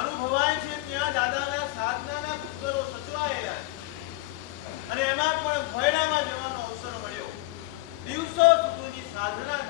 અનુભવાય છે ત્યાં દાદાના સાધનાના પુત્રો સચવાયેલા અને એમાં પણ ભયડામાં જવાનો અવસર મળ્યો. દિવસો સુધીની સાધના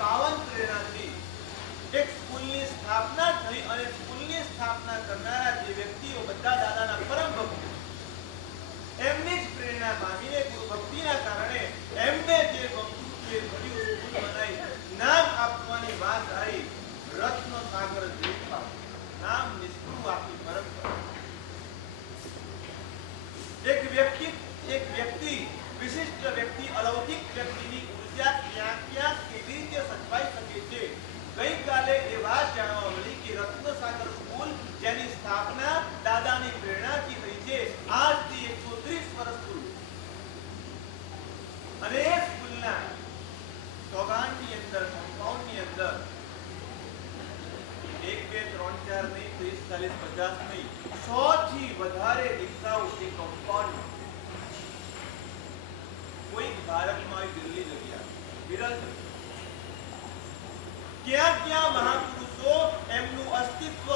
પાવન પ્રેરણાથી એક સ્કૂલની સ્થાપના થઈ અને સ્કૂલની સ્થાપના કરનારા જે વ્યક્તિઓ બધા દાદાના પરમ ભક્તો, એમની જ પ્રેરણા માનીને થઈ સો થી વધારે દીકરાઓ એ કમ્પાઉન્ડમાં કોઈક ભારતમાં દિલ્હી જગ્યા વિરલ ક્યાં ક્યાં મહાપુરુષો એમનું અસ્તિત્વ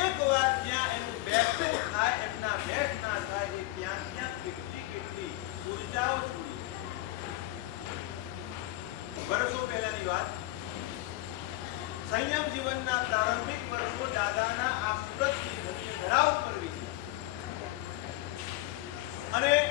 એક વાર જ્યાં એમનું બેઠું થાય, એમના બેઠ ના થાય, એ ત્યાં ત્યાં કેટલી કેટલી ઉર્જાઓ છોડી વર્ષો પહેલાની વાત. સંયમ જીવનના પ્રારંભિક વર્ષો દાદાના あれ？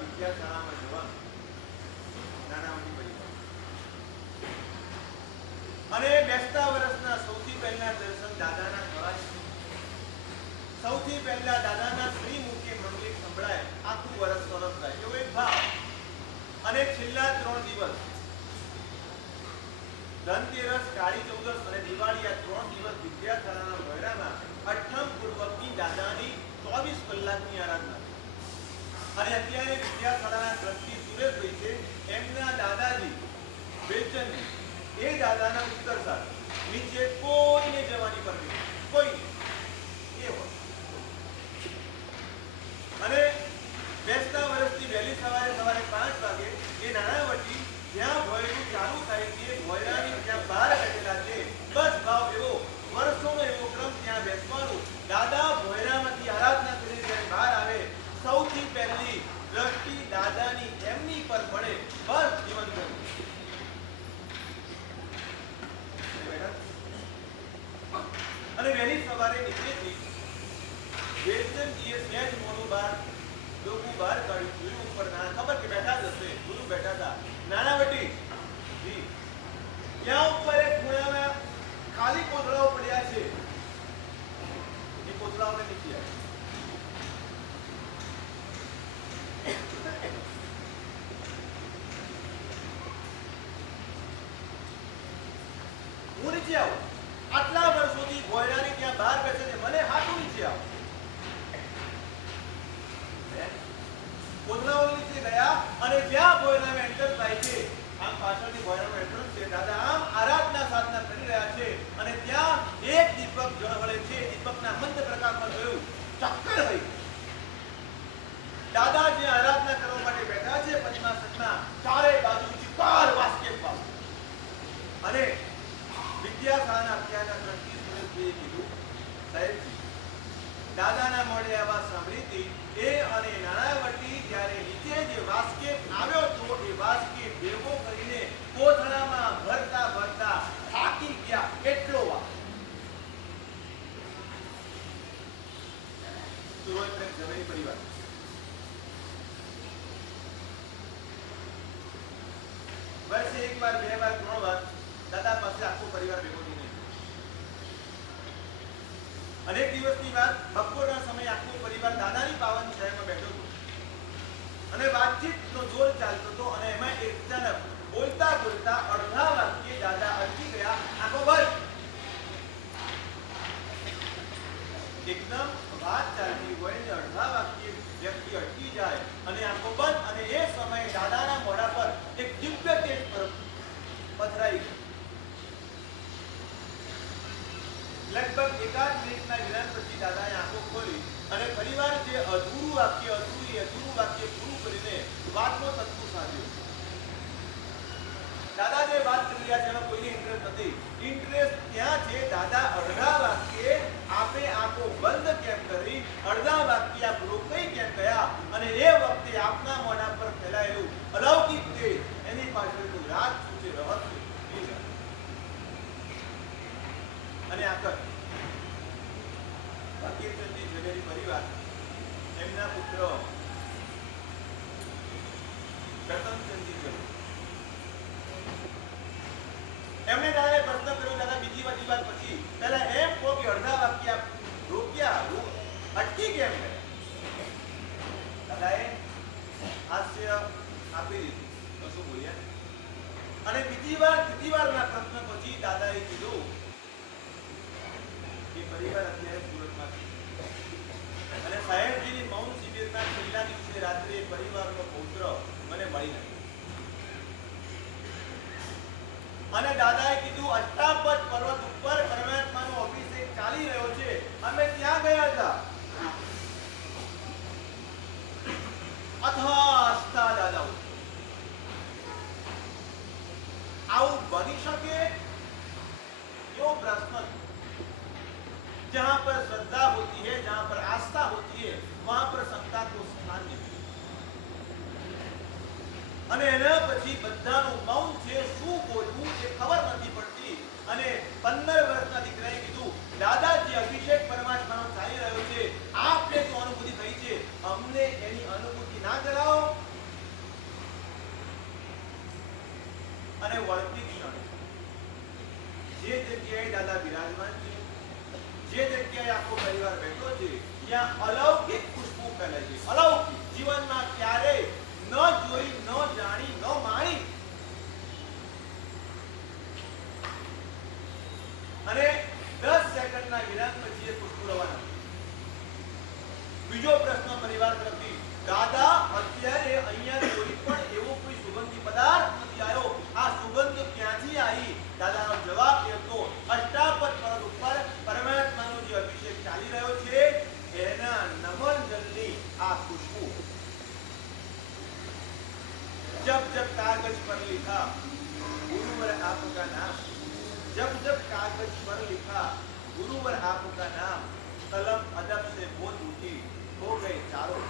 વિદ્યાશાળામાં જવા નાના પરિવાર. અને બેસતા વર્ષના સૌથી પહેલા દર્શન દાદાના દ્વારા સૌથી પહેલા દાદા નીચે આવો આટલા વર્ષોથી ભોયરાની ત્યાં બહાર બેસે છે. મને હાથું નીચે આવો. હે? નીચે ગયા અને જ્યાં ભોયરામાં એન્ટર થાય છે, આમ પાછળની ભોયરામાં એન્ટ્રન્સ છે. દાદા, આમ આરાધના સાધના કરી રહ્યા છે અને ત્યાં એક દીપક ઝળહળે છે. દીપકના મંદ પ્રકાશમાં જોયું ચક્કર થઈ દાદા જે આરાધના કરવા માટે બેઠા છે પદ્માસનમાં ચારે બાજુ ચિકાર વાસ્કે પાસ અને વિદ્યાશાળાના અત્યારના ટ્રસ્ટી સુરેશજીએ કીધું સાહેબજી દાદાના મોઢે આ વાત સાંભળી હતી એ અને નાણાવટી જ્યારે નીચે જે વાસ્કેપ આવ્યો તો એ વાસ્કેપ ભેગો કરીને કોથળામાં ભરતા ભરતા થાકી ગયા એટલો વાર સુરત પરિવાર. વર્ષે એક વાર બે વાર, ત્રણ વાર દાદા પાસે આખો પરિવાર ભેગો થઈને. અનેક દિવસની વાત, બપોરના સમયે આખો પરિવાર દાદાની પાવન છાયામાં બેઠો હતો. અને વાતચીતનો જોર ચાલતો હતો અને એમાં એક અચાનક બોલતા બોલતા અડધા વાક્યે દાદા અટકી ગયા આંખો બંધ એકદમ વાત ચાલતી હોય ને અડધા વાક્યે વ્યક્તિ અટકી જાય અને આંખો બંધ અને એ સમયે દાદાના મોઢા પર એક દિવ્ય તેજ પર- પથરાઈ ગયું લગભગ એકાદ મિનિટના વિરામ પછી દાદાએ આંખો ખોલી અને ફરીવાર જે અધૂરું વાક્ય અધૂરી અધૂરું વાક્ય પૂરું કરીને વાતનો તત્વ સાધ્યો. દાદા જે વાત કરી રહ્યા છે એમાં કોઈને ઇન્ટરેસ્ટ નથી. ઇન્ટરેસ્ટ ત્યાં છે, દાદા, અડધા વાક્યે આપે આંખો બંધ કેમ કરી, અડધા વાક્ય આપ રોકાઈ કેમ ગયા, અને એ વખતે આપના મોઢા પર ફેલાયેલું અલૌકિક તેજ એની પાછળનું રાજ શું છે રહસ્ય. અને આગળ ફકીરચંદજી ઝવેરી પરિવાર. એમના પુત્ર. રતનચંદજી એમણે દાદાએ પ્રશ્ન કર્યો, દાદા, બીજી વાર વાત પછી? પહેલા એમ કહો કે અડધા વાક્ય રોક્યા અટકી કેમ દાદાએ હાસ્ય આપી દીધું. કશું બોલ્યા અને બીજી વાર, ત્રીજી વારના પ્રશ્ન પછી દાદાએ કીધું કે પરિવાર અત્યારે સુરતમાં છે. અને સાહેબજીની મૌન શિબિરના છેલ્લા દિવસે રાત્રે પરિવારનો પૌત્ર મને મળી નથી અને દાદાએ કીધું, અષ્ટાપદ પર્વત ઉપર પરમાત્માનો અભિષેક ચાલી રહ્યો અને દસ સેકન્ડના વિરામ પછી એ પુષ્પ રવાના. બીજો પ્રશ્ન પરિવાર તરફથી, દાદા, અત્યારે અહીંયા કોઈ પણ એવો કોઈ સુગંધી પદાર્થ નથી આવ્યો. આ સુગંધ ક્યાંથી આવી? દાદાનો જવાબ એ તો અષ્ટાપદ પર્વત ઉપર પરમાત્માનો જે અભિષેક ચાલી રહ્યો છે, એના નમન જલની આ ખુશ્બુ. જબ જબ કાગજ પર લીધા ગુરુવર આપકા નામ जब जब कागज पर लिखा गुरुवर आपका नाम कलम अदब से बहुत ऊंची हो गए चारों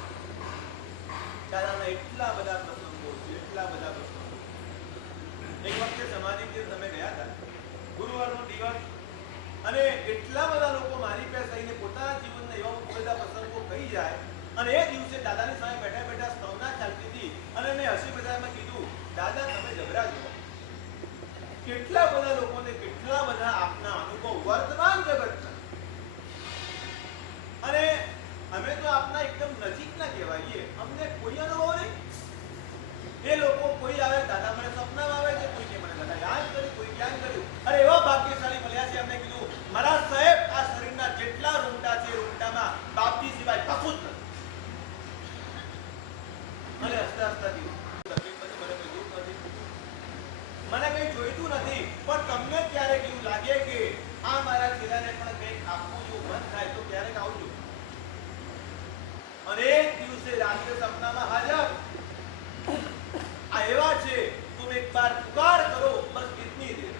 દાદાના એટલા બધા પ્રસંગો છે એટલા બધા પ્રસંગો એક વખતે સમાધિ કે તમે ગયા હતા ગુરુવારનો દિવસ અને એટલા બધા લોકો મારી પાસે આવીને પોતાના જીવનના એવા બધા પ્રસંગો કહી જાય અને એ દિવસે દાદાની સામે પ્રભાવશાળી મળ્યા છે. એમને કીધું, મારા સાહેબ, આ શરીરના જેટલા રૂમટા છે રૂમટામાં બાપજી સિવાય કશું જ નથી. મને હસતા હસતા મને કઈ જોઈતું નથી, પણ તમને ક્યારેક એવું લાગે કે આ મારા ચહેરાને પણ કંઈક આપવું જો મન થાય તો ક્યારેક આવજો. અને એક દિવસે રાત્રે સપનામાં હાજર. આ એવા છે, તુમ એક બાર પુકાર કરો, બસ ઇતની દેર.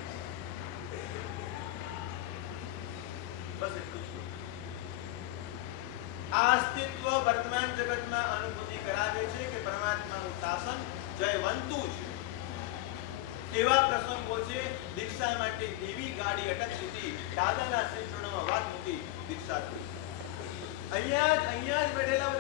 આ અસ્તિત્વ વર્તમાન જગતમાં અનુભૂતિ કરાવે છે કે પરમાત્માનું શાસન જયવંતુ છે. એવા પ્રસંગો છે, દીક્ષા માટે એવી ગાડી અટકતી હતી દાદાના શ્રી વાત મૂકી દીક્ષા થઈ. અહીંયા જ અહીંયા જ બેઠેલા